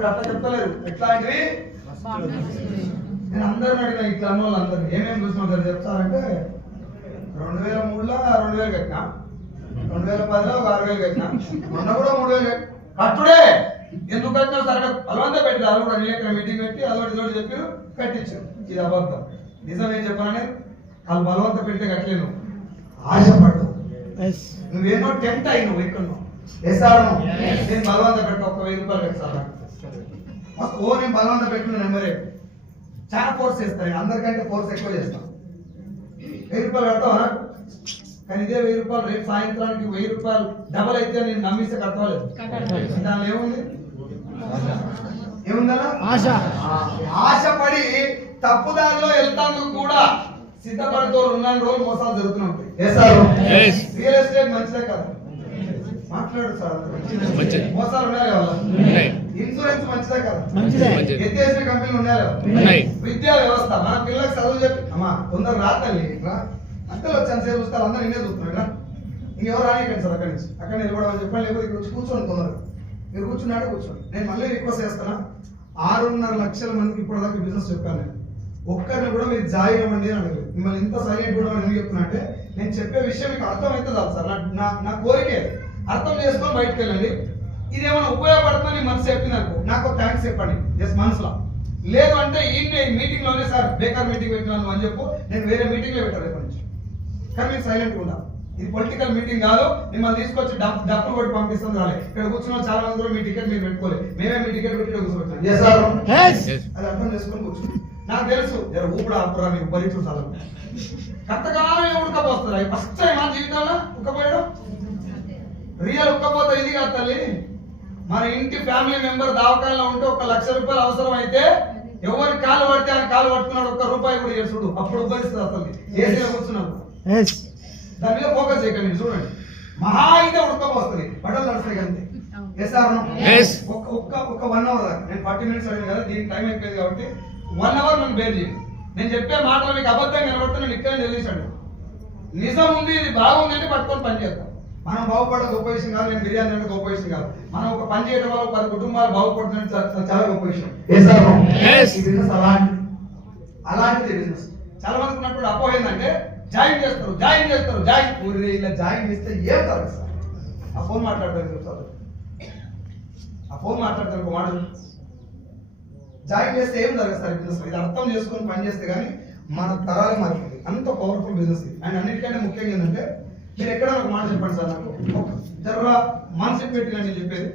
ఇప్పుడు అట్లా చెప్తలేరు. ఎట్లాంటివి నేను అందరిని అడిగిన ఇట్లా అన్న వాళ్ళు అందరు ఏమేమి చూస్తున్నారు చెప్తారంటే 2003లో 2000 కట్టినా, 2010లో ఒక 6000 కట్టినా, మొన్న కూడా 3000 కట్టుడే. ఎందుకు కట్టినా సరే బలవంత పెట్టి అది కూడా నేను మీటింగ్ పెట్టి అదొకటి ఇదోటి చెప్పి కట్టించారు. ఇది అబద్ధం. నిజం ఏం చెప్పాలని వాళ్ళు బలవంత పెడితే కట్టలేను, ఆశపడ్డు. నువ్వేమో టెంప్ట్ అయి నువ్వు ఎక్కడ వేస్తాను నేను బలవంత పెట్ట ఒక 1000 రూపాయలు పెట్టాను. నేను బలవంత పెట్టిన నెంబరే చాలా ఫోర్స్ చేస్తాను. అందరికంటే ఫోర్స్ ఎక్కువ చేస్తాను. 1000 రూపాయలు కడతావా? కానీ ఇదే 1000 రూపాయలు రేపు సాయంత్రానికి 1000 రూపాయలు డబల్ అయితే నేను నమ్మిస్తే కట్టలేదు. దానిలో ఏముంది? ఏముందా? ఆశపడి తప్పుదారిలో వెళ్తాను కూడా సిద్ధపడుతూ ఉన్న రోజులు మోసాలు జరుగుతూ ఉంటాయి. రియల్ ఎస్టేట్ మంచిదే కదా, మాట్లాడు సార్. మోసాలు ఉన్నాయి కదా, ఇన్సూరెన్స్ మంచిదే కదా, ఎత్తేసిన కంపెనీలు ఉన్నాయి. విద్యా వ్యవస్థ మన పిల్లలకు చదువు చెప్పి అమ్మా తొందర రాతల్లి అంతలో వచ్చాను సేపు చూస్తారు. అందరూ నిన్నే చూస్తున్నాడు. ఇంకెవరు రానికండి సార్ అక్కడి నుంచి. అక్కడ నిలబడమని చెప్పండి, లేకపోతే ఇక్కడ వచ్చి కూర్చోండి. తొందరగా మీరు కూర్చున్నాడే కూర్చోండి. నేను మళ్ళీ రిక్వెస్ట్ చేస్తాను. 6.5 లక్షల మందికి ఇప్పటిదాకా బిజినెస్ చెప్పాను. నేను ఒక్కరిని కూడా మీరు జాయిన్ అవ్వండి అని అడగలేదు. మిమ్మల్ని ఇంత సైలెంట్ కూడా ఎందుకు చెప్తున్నా అంటే నేను చెప్పే విషయం మీకు అర్థమైతే చాలు సార్. నా కోరికే అర్థం చేసుకొని బయటకు వెళ్ళండి. ఇదేమైనా ఉపయోగపడుతుందని మనసు చెప్పిందనుకో నాకు థ్యాంక్స్ చెప్పండి జస్ట్ మనసులో. లేదు అంటే ఈ మీటింగ్ లోనే సార్ బేకార్ మీటింగ్ పెట్టినాను అని చెప్పు, నేను వేరే మీటింగ్ లో పెట్టాను రేపటి నుంచి. కానీ మీరు సైలెంట్ గా ఉండాలి. ఇది పొలిటికల్ మీటింగ్ కాదు. మిమ్మల్ని తీసుకొచ్చి డబ్బులు కొట్టి పంపిస్తుంది రాలే. ఇక్కడ కూర్చున్న చాలా మంది కూడా మీ టికెట్ మీరు పెట్టుకోలేదు. మేమే మీ టికెట్ పెట్టి కూర్చోబెట్టాం. అది అర్థం చేసుకొని కూర్చుని నాకు తెలుసు ఊపిడ ఆపురా మీకు భరించు చాలా కత్తకాలమే ఉడకపోస్తుంది. ఫస్ట్ టైం మా జీవితంలో ఉక్కపోయడం రియల్ ఉక్కపోతే ఇది కాదు తల్లి. మన ఇంటి ఫ్యామిలీ మెంబర్ దావకాల్లో ఉంటే 1 లక్ష రూపాయలు అవసరం అయితే ఎవరి కాలు పడితే ఆయన కాలు పట్టుకున్నాడు, 1 రూపాయి కూడా చేసుడు అప్పుడు ఉబ్బరిస్తుంది. అసలు ఏసీలో కూర్చున్నాడు. దాని మీద ఫోకస్ చేయకండి. చూడండి మహా అయితే ఉడకపోస్తుంది, బట్టలు నడుస్తాయి అంతే. ఒక 1 అవర్ దాకా నేను 40 మినిట్స్ అడిగింది కదా, దీనికి టైం అయిపోయింది కాబట్టి 1 అవర్ నన్ను బేర్ చేయండి. నేను చెప్పే మాటలు మీకు అబద్ధం కనబడుతున్నా ఇక్కడ తెలియచండి. నిజం ఉంది, ఇది బాగుంది అంటే పట్టుకొని పని చేస్తాం. మనం బాగుపడడం గొప్ప విషయం కాదు. నేను బిర్యానీ అంటే గొప్ప విషయం కాదు. మనం ఒక పని చేయడం వల్ల 10 కుటుంబాలు బాగుపడుతుందంటే చాలా గొప్ప విషయం. బిజినెస్ అలాంటిది బిజినెస్. చాలా మందికి ఉన్నప్పుడు అపోహ ఏంటంటే జాయిన్ చేస్తారు ఇలా జాయిన్ చేస్తే ఏం జరగదు సార్. ఆ ఫోన్ మాట్లాడతారు సార్, ఆ ఫోన్ మాట్లాడతారు ఒక మాట. జాయిన్ చేస్తే ఏం జరగదు సార్ బిజినెస్. ఇది అర్థం చేసుకొని పని చేస్తే కానీ మన తరాలు మారిపోతుంది. అంత పవర్ఫుల్ బిజినెస్ ఇది. అండ్ అన్నిటికంటే ముఖ్యంగా ఏంటంటే మీరు ఎక్కడ ఒక మాట చెప్పండి సార్. నాకు జర్ర మనసు పెట్టి నేను చెప్పేది